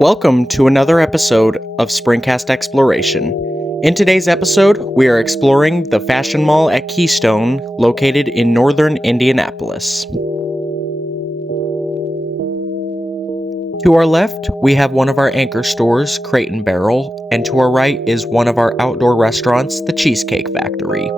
Welcome to another episode of SpringCast Exploration. In today's episode, we are exploring the Fashion Mall at Keystone, located in northern Indianapolis. To our left, we have one of our anchor stores, Crate & Barrel, and to our right is one of our outdoor restaurants, the Cheesecake Factory.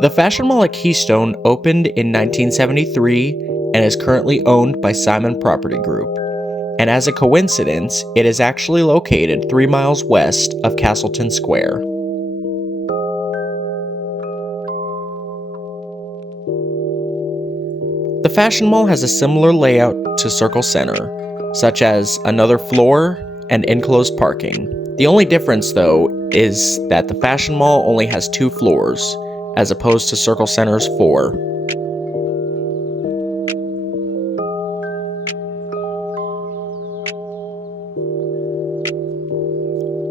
The Fashion Mall at Keystone opened in 1973 and is currently owned by Simon Property Group. And as a coincidence, it is actually located 3 miles west of Castleton Square. The Fashion Mall has a similar layout to Circle Center, such as another floor and enclosed parking. The only difference, though, is that the Fashion Mall only has 2 floors, as opposed to Circle Center's 4.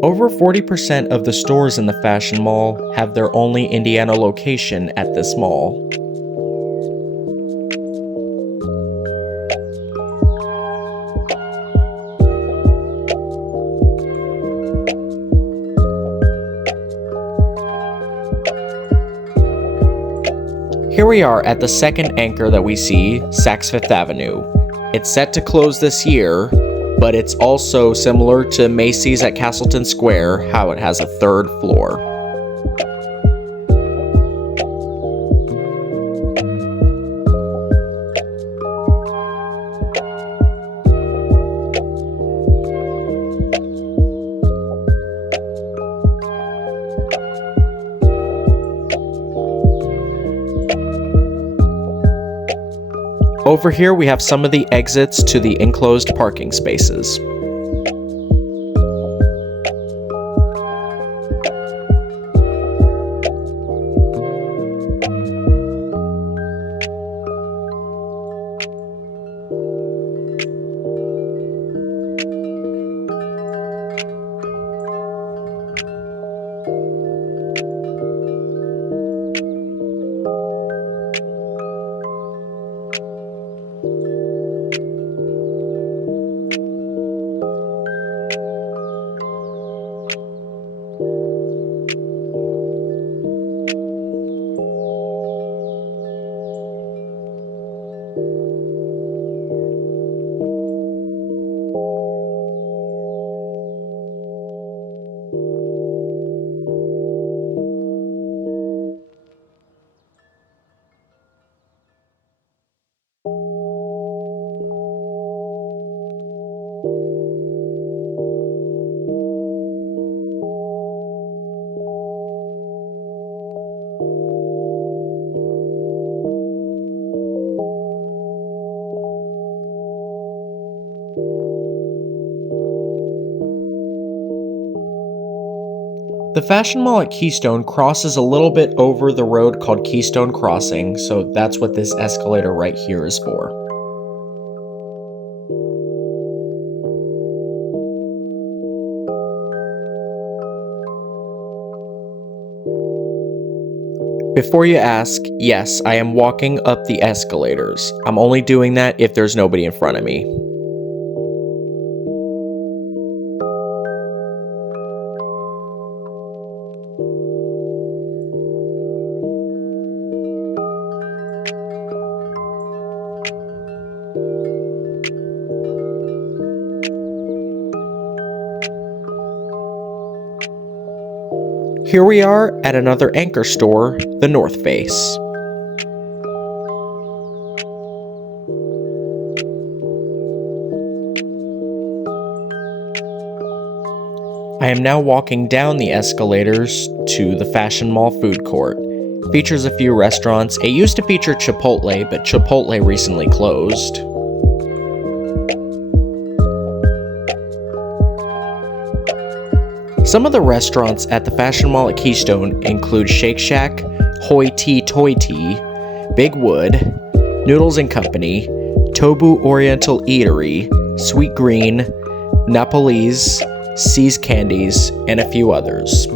Over 40% of the stores in the Fashion Mall have their only Indiana location at this mall. Here we are at the second anchor that we see, Saks Fifth Avenue. It's set to close this year, but it's also similar to Macy's at Castleton Square, how it has a 3rd floor. Over here we have some of the exits to the enclosed parking spaces. The Fashion Mall at Keystone crosses a little bit over the road called Keystone Crossing, so that's what this escalator right here is for. Before you ask, yes, I am walking up the escalators. I'm only doing that if there's nobody in front of me. Here we are at another anchor store, the North Face. I am now walking down the escalators to the Fashion Mall food court. It features a few restaurants. It used to feature Chipotle, but Chipotle recently closed. Some of the restaurants at the Fashion Mall at Keystone include Shake Shack, Hoi Tea Toi Tea, Big Wood, Noodles & Company, Tobu Oriental Eatery, Sweet Green, Napoli's, See's Candies, and a few others.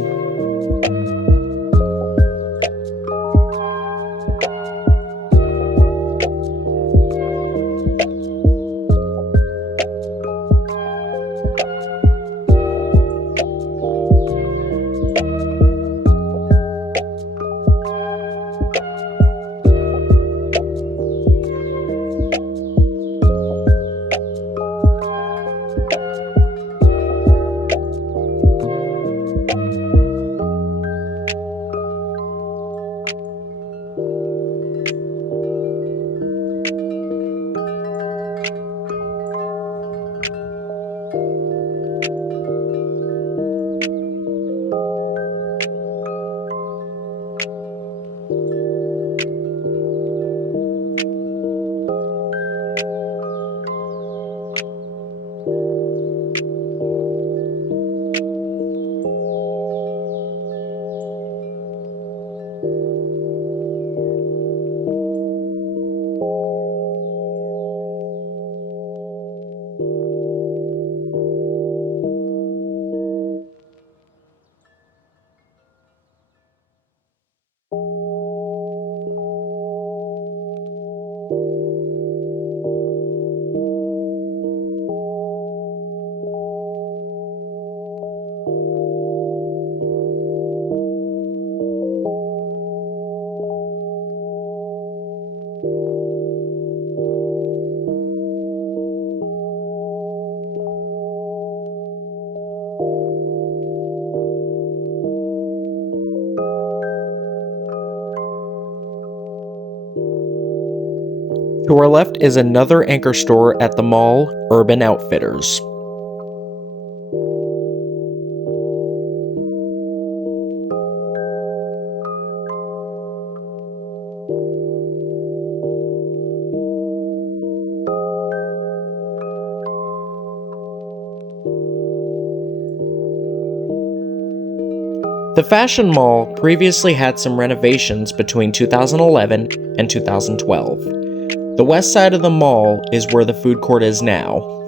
To our left is another anchor store at the mall, Urban Outfitters. The Fashion Mall previously had some renovations between 2011 and 2012. The west side of the mall is where the food court is now.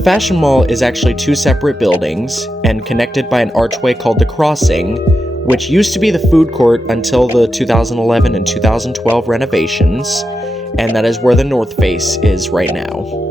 The Fashion Mall is actually two separate buildings and connected by an archway called the Crossing, which used to be the food court until the 2011 and 2012 renovations, and that is where the north face is right now.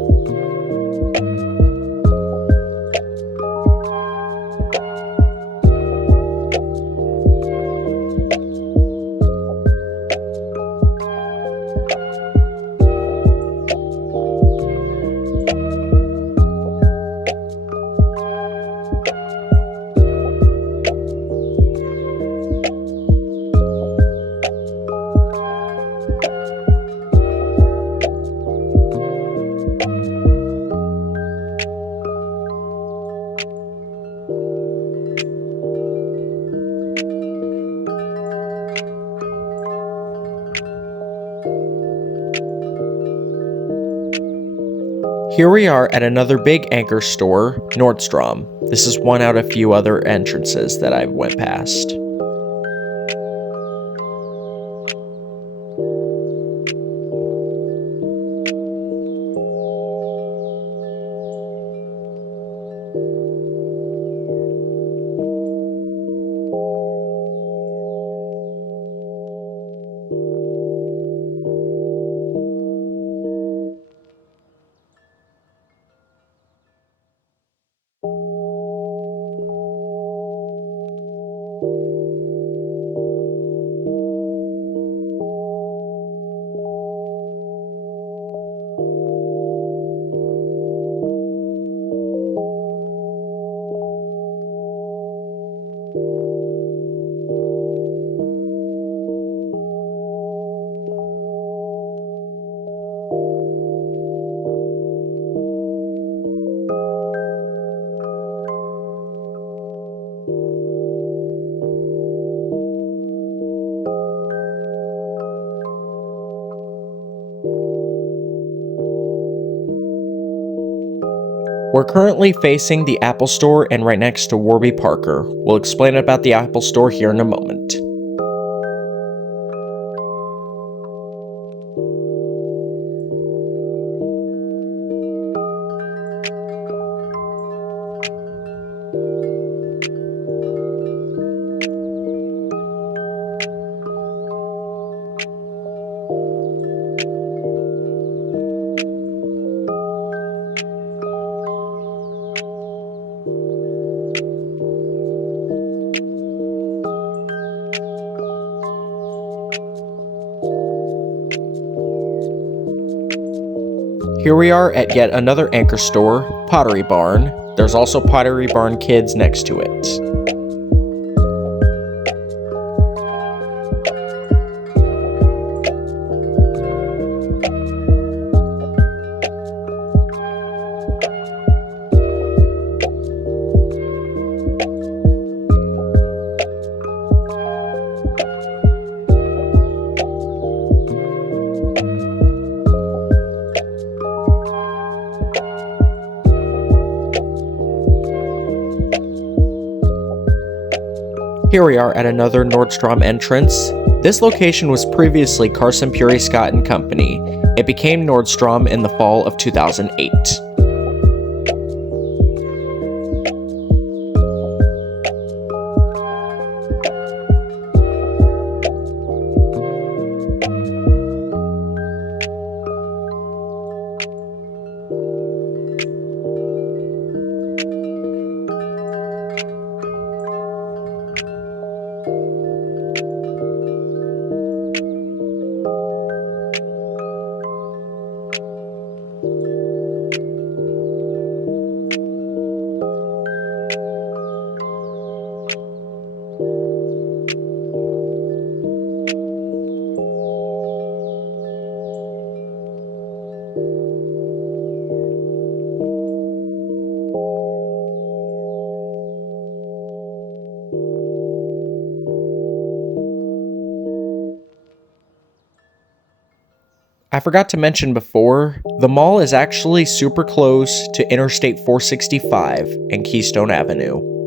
Here we are at another big anchor store, Nordstrom. This is one out of a few other entrances that I went past. We're currently facing the Apple Store and right next to Warby Parker. We'll explain about the Apple Store here in a moment. Here we are at yet another anchor store, Pottery Barn. There's also Pottery Barn Kids next to it. Here we are at another Nordstrom entrance. This location was previously Carson Puri Scott & Company. It became Nordstrom in the fall of 2008. I forgot to mention before, the mall is actually super close to Interstate 465 and Keystone Avenue.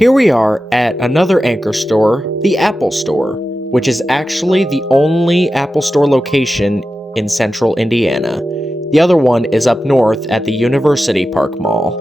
Here we are at another anchor store, the Apple Store, which is actually the only Apple Store location in central Indiana. The other one is up north at the University Park Mall.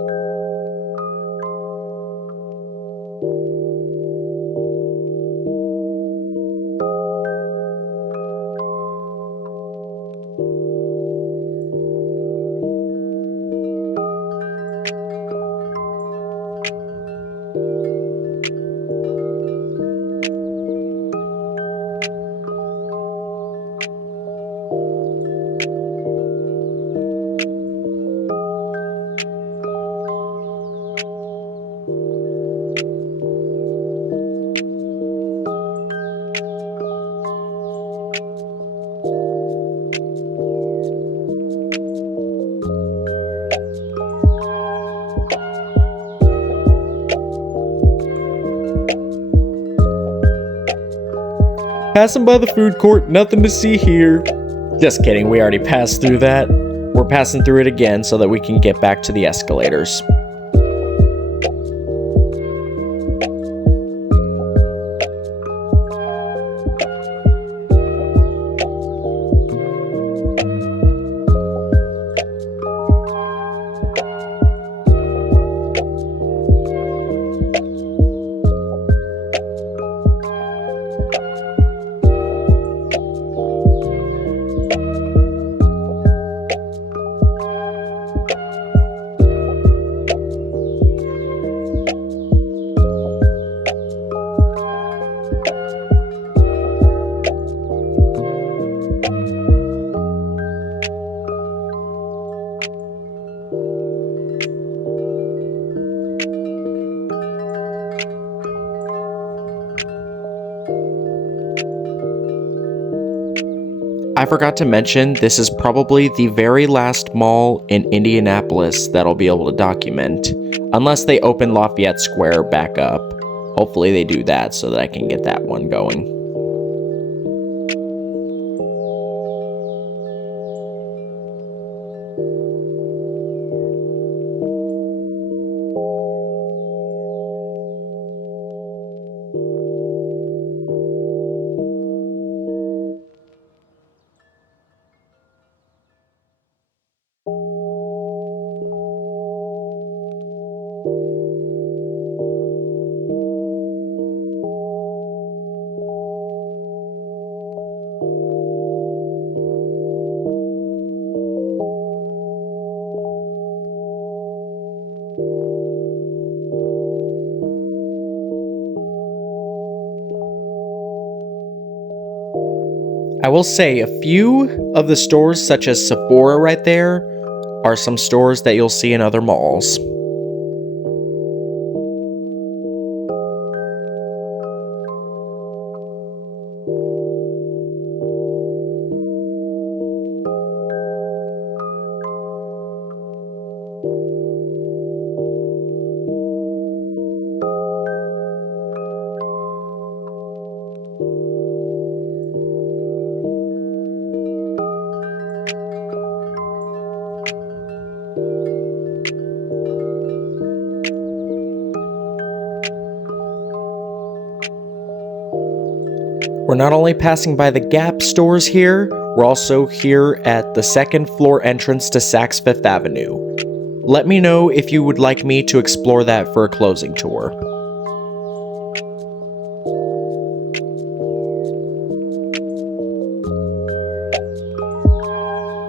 Passing by the food court, nothing to see here. Just kidding, we already passed through that. We're passing through it again so that we can get back to the escalators. I forgot to mention, this is probably the very last mall in Indianapolis that I'll be able to document, unless they open Lafayette Square back up. Hopefully they do that so that I can get that one going. I will say a few of the stores, such as Sephora right there, are some stores that you'll see in other malls. We're not only passing by the Gap stores here, we're also here at the second floor entrance to Saks Fifth Avenue. Let me know if you would like me to explore that for a closing tour.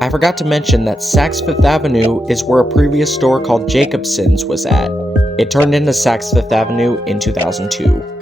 I forgot to mention that Saks Fifth Avenue is where a previous store called Jacobson's was at. It turned into Saks Fifth Avenue in 2002.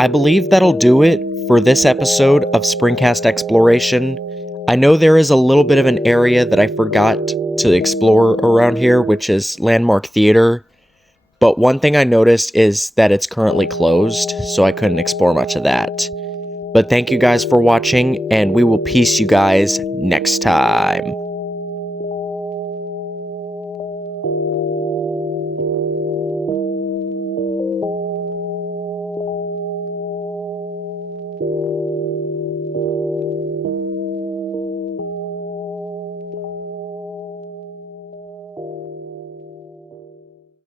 I believe that'll do it for this episode of SpringCast Exploration. I know there is a little bit of an area that I forgot to explore around here, which is Landmark Theater. But one thing I noticed is that it's currently closed, so I couldn't explore much of that. But thank you guys for watching, and we will peace you guys next time.